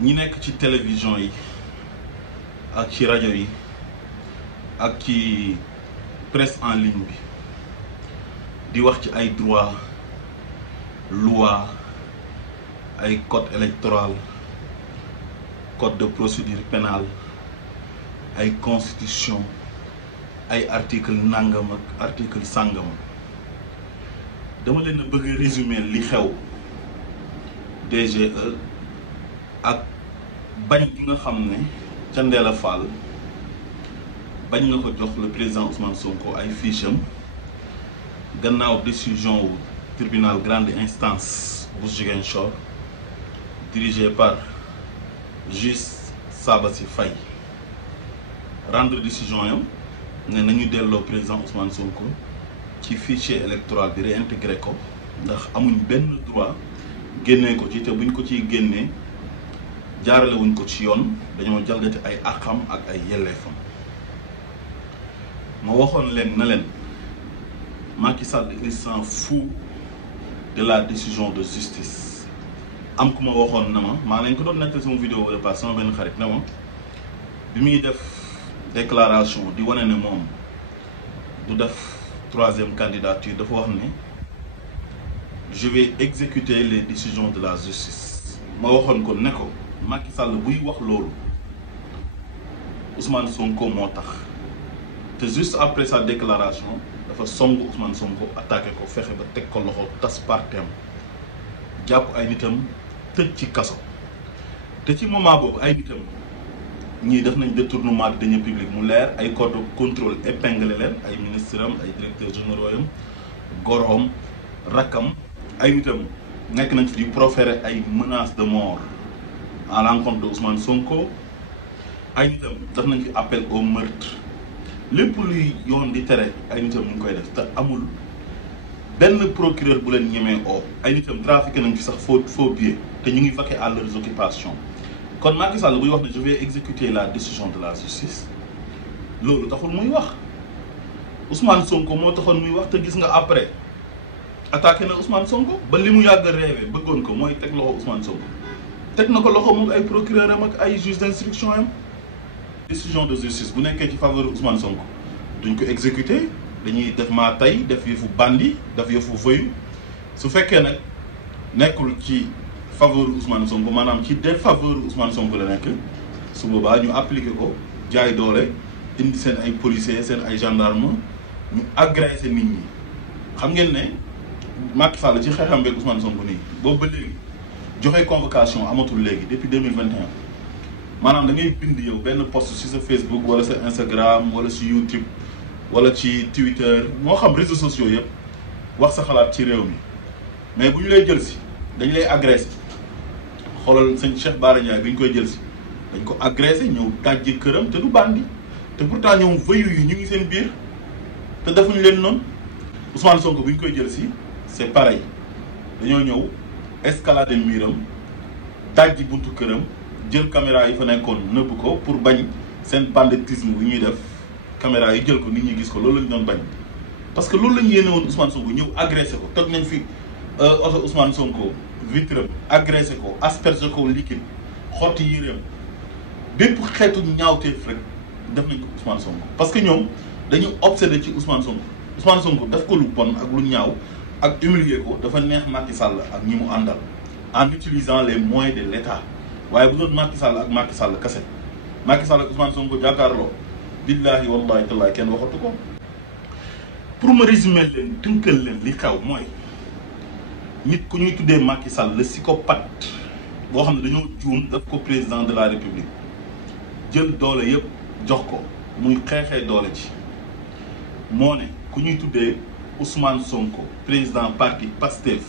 ñi nekk ci télévision yi ak ci rajo yi ak ci presse en ligne bi di wax ci ay droit loi ay code électoral code de procédure pénale ay constitution ay article nangam ak article sangam dama leen a bëgg a résumer li xew DGE ak bañ gi nga xam ne ca Ndeela Fall bañ nga ko jox le président Ousmane Sonko ay fiches am gannaaw décision wu tribunal grande instance bu Ziguinchor dirigé par juge Sabassi Faye rendre décision yam ne nañu delloo président Ousmane Sonko ci fichier électoral bi réintégré ko ndax amuñ benn droit génnee ko ci te buñ ko ciy génnee jaarale wuñ ko ci yoon dañoo jalgati ay àqam ak ay yelleefam ma waxoon leen na leen Macky Sall il s'en fout de la décision de justice am ku ma waxoon na ma maa lañ ko doon nettali sama vidéo wala pas sama benn xarit na ma bi muy def déclaration di wane ne moom du def troisième candidature dafa wax ne je vais exécuter les décisions de la justice ma waxoon ko ne ko Macky Sall buy wax loolu Ousmane Sonko moo tax te juste après sa déclaration dafa songu Ousmane Sonko attaqué ko fexe ba teg ko loxo tas partem jàpp ay nitam tëj ci kaso te ci moment boobu ay nitam ñii def nañ détournement de deniers publics mu leer ay corps de contrôle épinglé leen ay ministres am ay directeurs généraux yam goroom rakkam ay nitam nekk nañ fi di proférer ay menaces de mort à l'encontre de Ousmane Sonko ay nitam def nañ fi appel au meurtre lépp luy yoon di tere ay nitam ñu ngi koy def te amul benn procureur bu leen ñemee oo ay nitam trafiqué nañ fi sax faux billets te ñu ngi vaquer à leurs occupations kon Macky Sall buy wax ne je vais exécuter la décision de la justice loolu taxul muy wax Ousmane Sonko moo taxoon muy wax te gis nga après attaqué na Ousmane Sonko ba li mu yàgg a rêvé bëggoon ko mooy teg loxo Ousmane Sonko teg na ko loxo moom ay procureur am ak ay juge d'instruction am décision de justice bu nekkee ci faveur Ousmane Sonko duñ ko exécuter dañuy def maa tey def yëfu bandi def yëfu voyou su fekkee nag nekkul ci faveur Ousmane Sonko maanaam ci défaveur Ousmane Sonko la nekk su boobaa ñu appliqué ko jaay doole indi seen ay policiers seen ay gendarme ñu agressé nit ñi xam ngeen ne Macky Sall ci xeexam beeg Ousmane Sonko nii boobu ba léegi joxe convocation amatul léegi depuis 2021 maanaam da ngay bind yow benn post ci sa Facebook wala sa Instagram wala ci YouTube wala ci Twitter moo xam réseaux sociaux yëpp wax sa xalaat ci réew mi mais bu ñu lay jël si dañ lay agressé xoolal sëñ Cheikh Bara Ndiaye bi ñu koy jël si dañ ko agressé ñëw dajji këram te du bandi te pourtant ñoom voyou yi ñu ngi seen biir te defuñu leen noonu Ousmane Sonko bi ñu koy jël si c'est pareil dañoo ñëw escalader miiram dajji buntu këram jël caméra yi fa nekkoon nëbb ko pour bañ seen banditisme bu ñuy def caméra yi jël ko nit ñi gis ko loolu lañu doon bañ parce que loolu la ñu yéene woon Ousmane Sonko ñëw agressé ko toj nañ fi oto Ousmane Sonko vitre agressé ko aspergé ko liquide xotti yéreem bépp xeetu ñaawteef rek def nañ ko Ousmane Sonko parce que ñoom dañu obsédé ci Ousmane Sonko daf ko lu bon ak lu ñaaw ak humilier ko dafa neex Macky Sall ak ñi mu àndal en utilisant les moyens de l'État waaye bu doon Macky Sall ak Macky Sall kese Macky Sall ak Ousmane Sonko jàkkaarloo billahi wallahi tallahi kenn waxatu ko. pour me résumer leen tënkal leen li xew mooy nit ku ñuy tuddee Macky Sall le psychopathe boo xam ne dañoo juum daf ko président de la République jël doole yëpp jox ko muy xeexee doole ci moo ne ku ñuy tuddee Ousmane Sonko président parti Pastef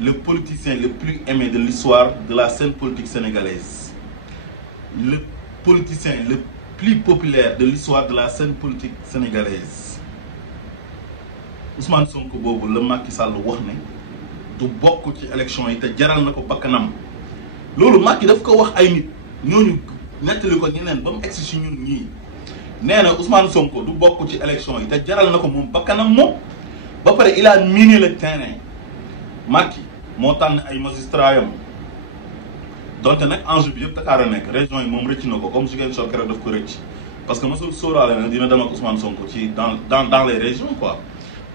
le politicien le plus aimé de l'histoire de la scène politique sénégalaise le politicien le plus populaire de l'histoire de la scène politique sénégalaise Ousmane Sonko boobu la Macky Sall wax ne du bokk ci élection yi te jaral na ko bakkanam loolu Macky daf ko wax ay nit ñooñu nettali ko ñeneen ba mu egsi si ñun ñii nee na Ousmane Sonko du bokk ci élection yi te jaral na ko moom bakkanam moom ba pare il a miné le terrain Macky moo tànn ay magistrats yam donte nag enjeu bi yëpp Dakar a nekk région yi moom rëcc na ko comme Ziguinchor keroog daf ko rëcc parce que mosul sóoraale na dina dem ak Ousmane Sonko ci dans les régions quoi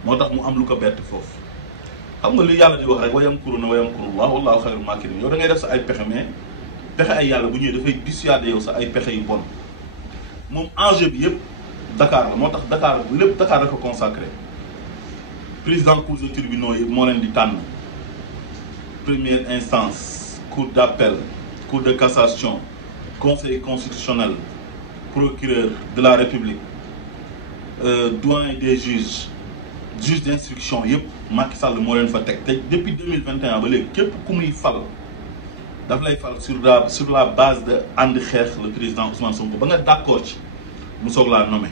moo tax mu am lu ko bett foofu. xam nga li yàlla di wax rek wayam kuruna wayam kurullah wallahu xayrul maakirin yow da ngay def sa ay pexe mais pexe ay yàlla bu ñëwee dafay dissuader yow sa ay pexe yu bon moom enjeu bi yëpp Dakar la moo tax Dakar lépp Dakar dafa consacré président cour de tribunaux yi moo leen di tànn première instance cour d'appel cour de cassation conseil constitutionnel procureur de la république doyen des juges juge d'instruction yëpp Macky Sall moo leen fa teg te depuis 2021 ba léegi képp ku muy fal daf lay fal sur la base de ànd xeex le président Ousmane Sonko ba nga d'accord ci mu soog laa nommé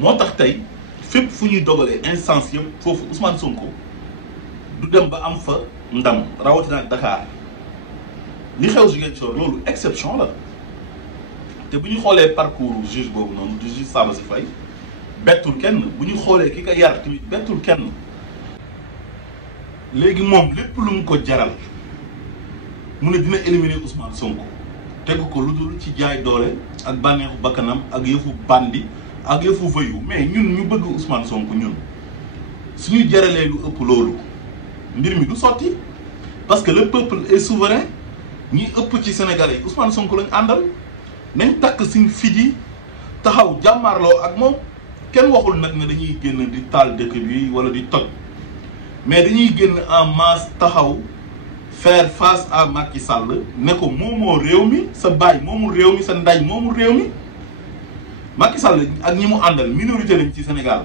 moo tax tey fépp fu ñuy dogalee instance yëpp foofu Ousmane Sonko du dem ba am fa ndam rawatina ak Dakar li xew Ziguinchor loolu exception la te bu ñu xoolee parcours juge boobu noonu du juge Sabassy Faye bettul kenn bu ñu xoolee ki ko yar tamit bettul kenn léegi moom lépp lu mu ko jaral mu ne dina éliminer Ousmane Sonko tegu ko lu dul ci jaay doole ak bànneexu bakkanam ak yëfu bandi ak yëfu vëyu mais ñun ñu bëgg Ousmane Sonko ñun suñu jaralee lu ëpp loolu mbir mi du sotti parce que le peuple est souverain ñi ëpp ci Sénégalais yi Ousmane Sonko lañ àndal nañ takk suñ fiji taxaw jàmmaarloo ak moom kenn waxul nag ne dañuy génn di taal dëkk bi wala di toj mais dañuy génn en masse taxaw faire face à Macky Sall ne ko moomoo réew mi sa baay moomul réew mi sa ndey moomul réew mi Macky Sall ak ñi mu àndal minorité lañ ci Sénégal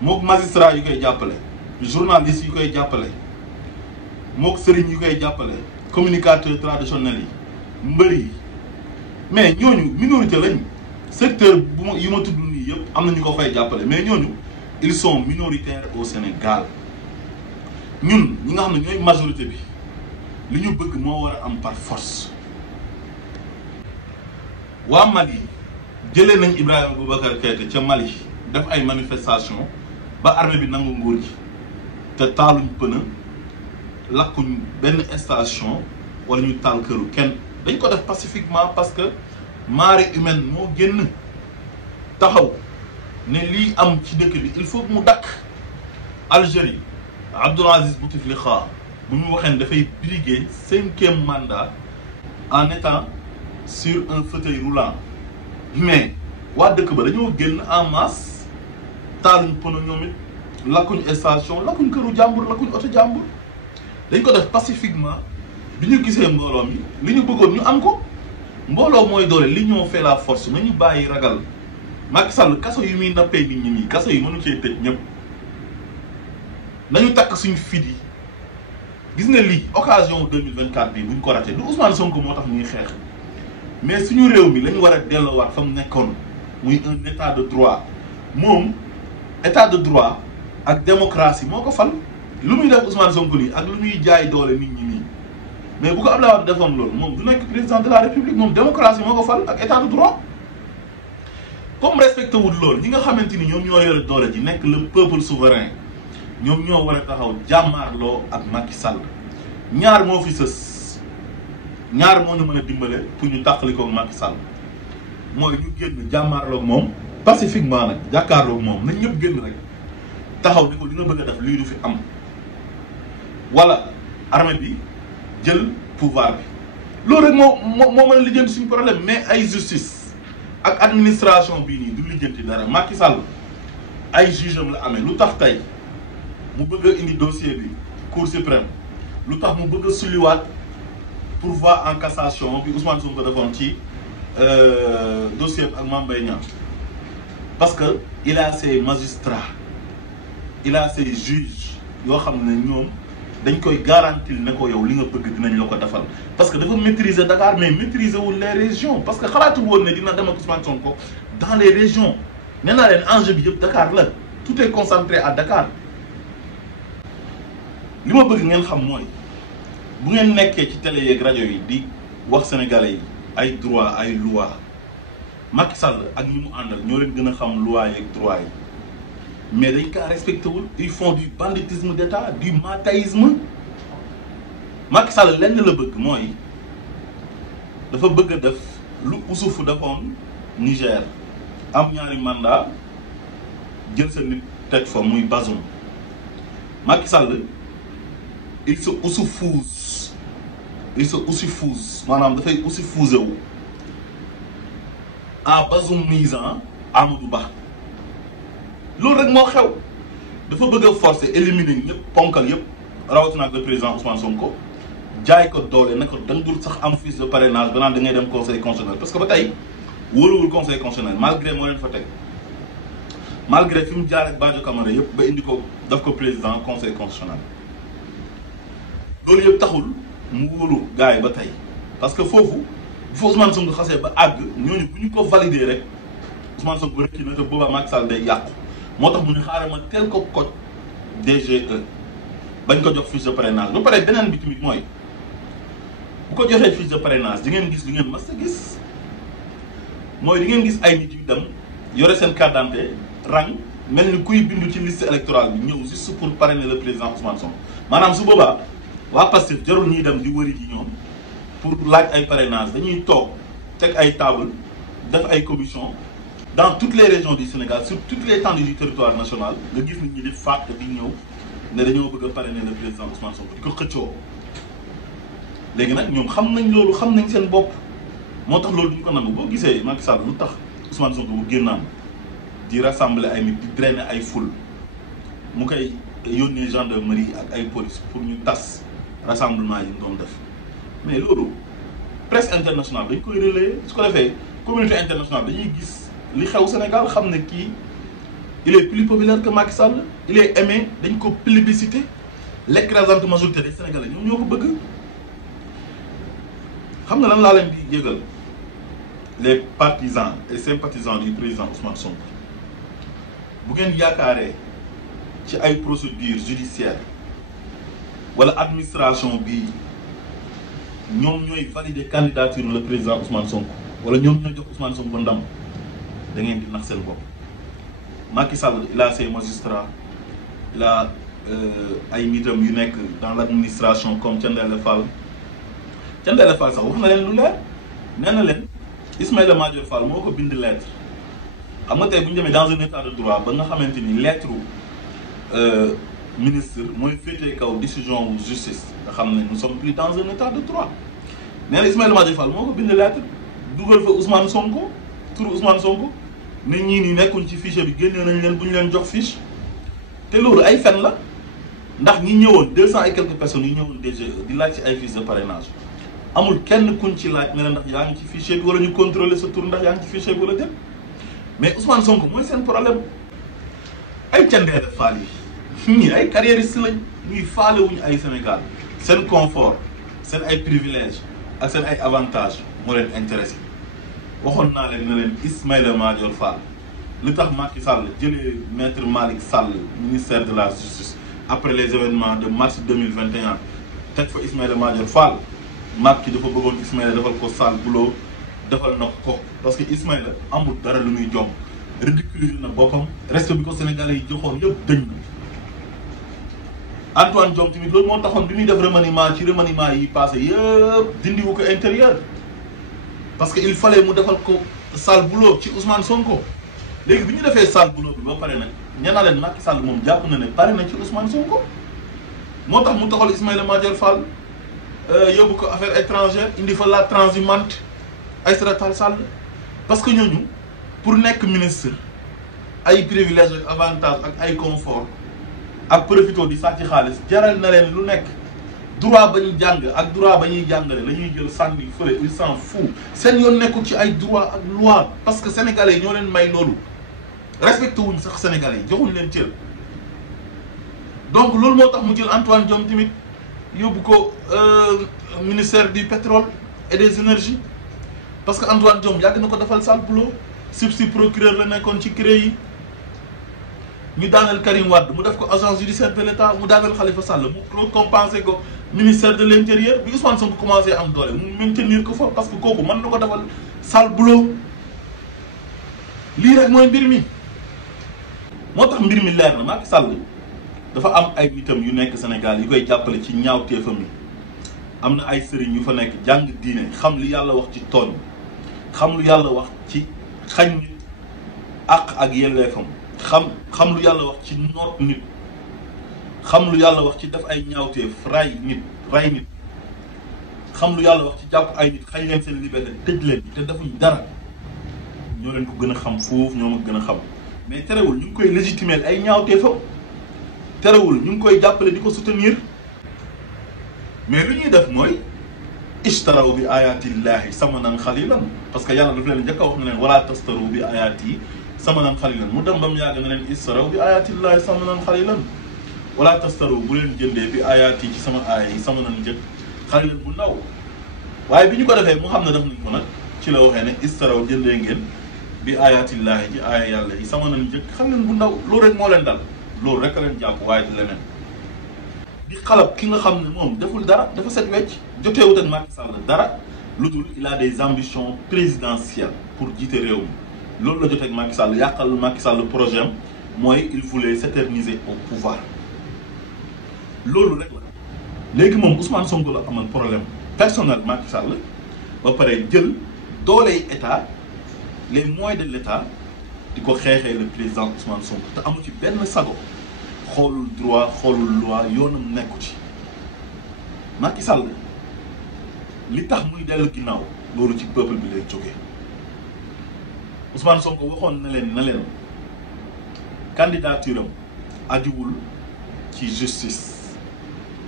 mook magistrat yu koy jàppale journaliste yu koy jàppale mook sëriñ yu koy jàppale communicateur traditionnel yi mbër yi mais ñooñu minorité lañ secteur yu ma tudd nii yëpp am na ñu ko fay jàppale mais ñooñu ils sont minoritaires au Sénégal ñun ñi nga xam ne ñooy majorité bi li ñu bëgg moo war a am par force. waa Mali jëlee nañ Ibrahima Boubacar Keïta ca Mali def ay manifestation ba armée bi nangu nguur gi te taaluñ pëna lakkuñ benn station wala ñu taal këru kenn dañ ko def pacifiquement parce que marée humaine moo génn taxaw ne lii am ci dëkk bi il faut que mu dakk. Algérie Abdoul Aziz Bouteflika bu mu waxee ne dafay briguer 5e mandat en étant sur un fauteuil roulant mais waa dëkk ba dañoo génn en masse taaluñ pono ñoom it lakkuñ station lakkuñ këru jàmbur lakkuñ oto jàmbur dañ ko def pacifiquement bi ñu gisee mbooloo mi li ñu bëggoon ñu am ko mbooloo mooy doole l'union fait la force nañu bàyyi ragal Macky Sall kaso yu muy nappee nit ñi nii kaso yi mënu cee tëj ñëpp nañu takk suñu fit yi gis nga lii occasion 2024 bi buñ ko raté du Ousmane Sonko moo tax ñuy xeex mais suñu réew mi lañu war a delloowaat fa mu nekkoon muy un état de droit moom état de droit ak démocratie moo ko fal lu muy def Ousmane Sonko nii ak lu muy jaay doole nit ñi nii mais bu ko Abdoulaye Wade defoon loolu moom du nekk président de la république moom démocratie moo ko fal ak état de droit comme respecté wul loolu ñi nga xamante ni ñoom ñoo yore doole ji nekk le peuple souverain ñoom ñoo war a taxaw jàmmaarloo ak Macky Sall ñaar moo fi sës ñaar moo ñu mën a dimbale pour ñu tàqalikoo ak Macky Sall mooy ñu génn jàmmaarloo ak moom pacifiquement nag jàkkaarloo ak moom nañ ñëpp génn rek taxaw ni ko li nga bëgg a def lii du fi am wala armée bi jël pouvoir bi loolu rek moo mën a lijjanti suñu problème mais ay justice ak administration bii nii du lijjanti dara Macky Sall ay juge am la amee lu tax tey mu bëgg a indi dossier bi cour suprême lu tax mu bëgg a sulliwaat pourvoi en cassation bi Ousmane Sonko defoon ci dossier bi ak Mame Mbaye Niang parce que il a ses magistrats il a ses juges yoo xam ne ñoom dañ koy garantir ne ko yow li nga bëgg dinañ la ko defal parce que dafa maîtriser Dakar mais maîtriser wul les régions parce que xalaatul woon ne dina dem ak Ousmane Sonko dans les régions nee naa leen enjeu bi yëpp Dakar la tout est concentré à Dakar li ma bëgg ngeen xam mooy bu ngeen nekkee ci télé yeeg rajo yi di wax sénégalais yi ay droit ay loi Macky Sall ak ñi mu àndal ñoo leen gën a xam loi yeeg droit yi mais dañ kaa respecté wul ils font du banditisme d'état du mattaïsme Macky Sall lenn la bëgg mooy dafa bëgg a def lu Oussouffou defoon Niger am ñaari mandat jël sa nit teg fa muy Bazoum. Macky Sall il se oussouffouse maanaam dafay oussouffouzé wu en bazoumisant Amadou Ba loolu rek moo xew dafa bëgg a forcer éliminer ñëpp ponkal yëpp rawatina ak le président Ousmane Sonko jaay ko doole ne ko danga dul sax am fiche de parrainage ba naan da ngay dem conseil constitutionnel parce que ba tey wóoluwul conseil constitutionnel malgré moo leen fa teg malgré fi mu jaar ak Badio Camara yëpp ba indi ko daf ko président conseil constitutionnel loolu yëpp taxul mu wóolu gars yi ba tey parce que foofu bu fa Ousmane Sonko xasee ba àgg ñooñu bu ñu ko valider rek Ousmane Sonko rek na te boobaa Macky Sall day yàqu moo tax mu ne xaaral ma teel ko koj DGE bañ ko jox fiche de parrainage ba pare beneen bi tamit mooy bu ko joxee fiche de parrainage di ngeen gis li ngeen mas a gis mooy di ngeen gis ay nit yu dem yore seen carte d'identité rang mel ni kuy bindu ci liste électorale bi ñëw juste pour parrainer le président Ousmane Sonko maanaam su boobaa waa Pastef jarul ñuy dem di wëri ji ñoom pour laaj ay parrainage dañuy toog teg ay table def ay commission dans toutes les régions du Sénégal sur toutes les étendues du territoire national nga gis nit ñi di faat di ñëw ne dañoo bëgg a parrainer le président Ousmane Sonko di ko xëccoo léegi nag ñoom xam nañ loolu xam nañ seen bopp moo tax loolu duñ ko nangu boo gisee Macky Sall lu tax Ousmane Sonko bu génnaan di rassembler ay nit di drainer ay foule mu koy yónnee gendarmerie ak ay police pour ñu tas rassemblement yi ñu doon def mais loolu presse internationale dañ koy relayer su ko defee communauté internationale dañuy gis li xew Sénégal xam ne kii il est plus populaire que Macky Sall il est aimé dañ ko plébiscité l'écrasante majorité des Sénégalais ñoom ñoo ko bëgg xam nga lan laa leen di yëgal les partisans et sympathisants du président Ousmane Sonko bu ngeen yaakaaree ci ay procédures judiciaires wala administration bi ñoom ñooy valider candidature le président Ousmane Sonko wala ñoom ñooy jox Ousmane Sonko ndam da ngeen di nax seen bopp. Macky Sall il a ses magistrats il a ay nitam yu nekk dans l'administration comme Thiendella Fall sax wax na leen lu leer nee na leen Ismaïla Madior Fall moo ko bind lettre xam nga tey bu ñu demee dans un état de droit ba nga xamante ni lettre ministre mooy féetee kaw décision wu justice nga xam ne nous sommes plus dans un état de droit nee na Ismaïla Madior Fall moo ko bind lettre dugal fa Ousmane Sonko turu Ousmane Sonko nit ñi ni nekkuñ ci fichier bi génnee nañ leen bu ñu leen jox fiche te loolu ay fen la ndax ñi ñëwoon 200 et quelques personnes yi ñëwoon DGE di laaj ci ay fiches de parrainage amul kenn kuñ ci laaj ne la ndax yaa ngi ci fichier bi wala ñu contrôler sa tur ndax yaa ngi ci fichier bi wala déet mais Ousmane Sonko mooy seen problème ay Thiendella Fall yi ñii ay carriéristes lañ ñuy faale wuñu ay Sénégal seen confort seen ay privilèges ak seen ay avantages moo leen intéressé waxoon naa leen ne leen Ismaïla Madior Fall lu tax Macky Sall jëlee maître Malick Sall ministère de la justice après les événements de mars 2021 teg fa Ismaïla Madior Fall Macky dafa bëggoon Ismaïla defal ko sale boulot defal na ko parce que Ismaïla amul dara lu muy jom ridiculiser na boppam respect bi ko Sénégalais yi joxoon yëpp dëñ Antoine Diome tamit loolu moo taxoon bi muy def remaniement ci remaniement yi passé yëpp dindiwu ko intérieur parce que il fallait mu defal ko sale boulot ci Ousmane Sonko léegi bi ñu defee sale boulot bi ba pare nag ñenaa leen Macky Sall moom jàpp na ne pare na ci Ousmane Sonko moo tax mu taxal Ismaïla Madior Fall yóbbu ko affaires étrangères indi fa la transhumante Aïssata Tall Sall parce que ñooñu pour nekk ministre ay privilèges ak avantages ak ay confort ak profito di sàcc xaalis jaral na leen lu nekk droit ba ñuy jàng ak droit ba ñuy jàngale la ñuy jël sànni fële il s'en fout seen yoon nekkul ci ay droit ak loi parce que sénégalais yi ñoo leen may loolu respecté wuñ sax sénégalais yi joxuñ leen cër donc loolu moo tax mu jël Antoine Diome tamit yóbbu ko ministère du pétrole et des énergies parce que Antoine Diome yàgg na ko defal sale boulot substitut procureur la nekkoon ci CREI yi ñu daaneel Karim Wade mu def ko agence judiciaire de l'État mu daaneel Khalifa Sall mu compensé ko ministère de l'intérieur bi Ousmane Sonko commencé am doole mu maintenir ko fa parce que kooku mën na ko defal sale boulot lii rek mooy mbir mi. moo tax mbir mi leer na Macky Sall dafa am ay nitam yu nekk Sénégal yu koy jàppale ci ñaawteefam yi am na ay sëriñ yu fa nekk jàng diine xam li yàlla wax ci tooñ, xam lu yàlla wax ci xañ nit àq ak yelleefam, xam lu yàlla wax ci noot nit, xam lu yàlla wax ci def ay ñaawteef ray nit, xam lu yàlla wax ci jàpp ay nit xañ leen seen liberté tëj leen te defuñ dara. ñoo leen ko gën a xam foofu, ñoo ma gën a xam, mais terewul ñu ngi koy légitimer ay ñaawteefam, terewul ñu ngi koy jàppale di ko soutenir. mais lu ñuy def mooy ishtaraw bi ayatillahi samanan xalilan, parce que yàlla daf leen njëkk a wax ne leen wala tastaru bi ayati samanan xalilan, mu dem ba mu yàgg na leen ishtaraw bi ayatillahi samanan xalilan, wala tastaru bu leen jëndee bi ayati ci sama aaya yi samanan njëkk xalilan bu ndaw. waaye bi ñu ko defee mu xam ne def nañ ko nag ci la waxee ne istaraw jëndee ngeen bi ayatillahi ci aaya yàlla yi samanan njëkk xalilan bu ndaw. loolu rek moo leen dal, loolu rek a leen jàpp waaye di leneen. di xalab ki nga xam ne moom deful dara, dafa set wecc, joteewut ak Macky Sall dara lu dul il a des ambitions présidentielles pour jiite réew mi. loolu la jotee ak Macky Sall, yàqal Macky Sall projet am mooy il voulait s'éterniser au pouvoir. loolu rek la. léegi moom Ousmane Sonko la amal problème personnel Macky Sall ba pare jël dooley état, les moyens de l'état di ko xeexee le président Ousmane Sonko te amu ci benn sago. xoolul droit, xoolul loi, yoonam nekku ci. Macky Sall li tax muy dellu ginnaaw loolu ci peuple bi lay jógee. Ousmane Sonko waxoon na leen candidature am ajuwul ci justice.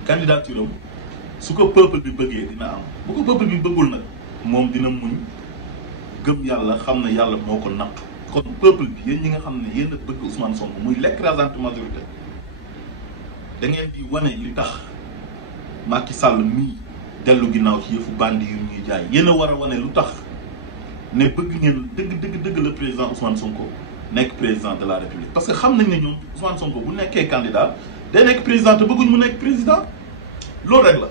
candidature am su ko peuple bi bëggee dina am, bu ko peuple bi bëggul nag moom dina muñ gëm yàlla xam ne yàlla moo ko natt. kon peuple bi yéen ñi nga xam ne yéen a bëgg Ousmane Sonko muy l'écrasante majorité, da ngeen di wane li tax Macky Sall mii dellu ginnaaw ci yëfu bandi yu ñuy jaay. yéen a war a wane lu tax ne bëgg ngeen dëgg le président Ousmane Sonko nekk président de la République. parce que xam nañ ne ñoom Ousmane Sonko bu nekkee candidat day nekk président te bëgguñ mu nekk président. loolu rek la.